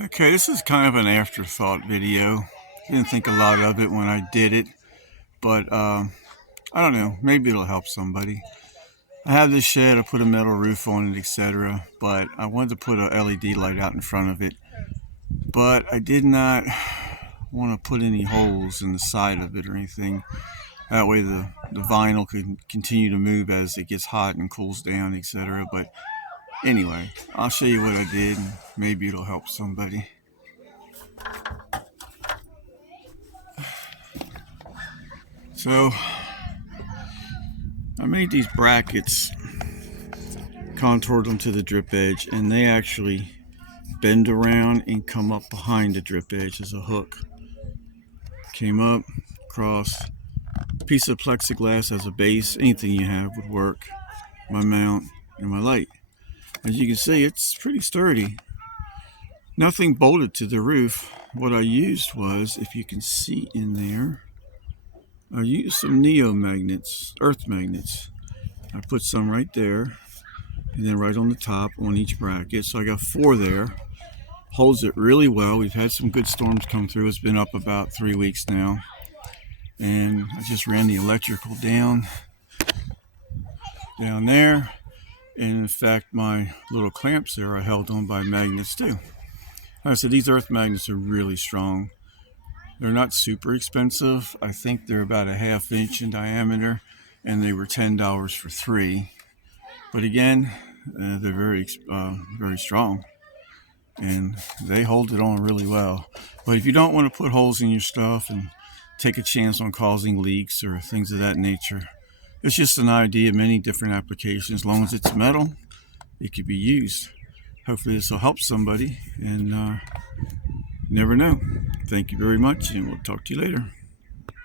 Okay, this is kind of an afterthought video. Didn't think a lot of it when I did it, but I don't know, maybe it'll help somebody. I have this shed, I put a metal roof on it, etc., but I wanted to put a LED light out in front of it, but I did not want to put any holes in the side of it or anything. That way the vinyl could continue to move as it gets hot and cools down, etc. But anyway, I'll show you what I did and maybe it'll help somebody. So I made these brackets, contoured them to the drip edge, and they actually bend around and come up behind the drip edge as a hook. Came up, across, piece of plexiglass as a base, anything you have would work. My mount and my light. As you can see, it's pretty sturdy. Nothing bolted to the roof. What I used was, if you can see in there, I used some neo magnets, earth magnets. I put some right there, and then right on the top on each bracket. So I got 4 there. Holds it really well. We've had some good storms come through. It's been up about 3 weeks now. And I just ran the electrical down there. And in fact, my little clamps there are held on by magnets too. Like I said, these earth magnets are really strong. They're not super expensive. I think they're about a 1/2 inch in diameter, and they were $10 for 3. But again, they're very strong, and they hold it on really well. But if you don't want to put holes in your stuff and take a chance on causing leaks or things of that nature, it's just an idea. Many different applications. As long as it's metal, it could be used. Hopefully this will help somebody, and never know. Thank you very much, and we'll talk to you later.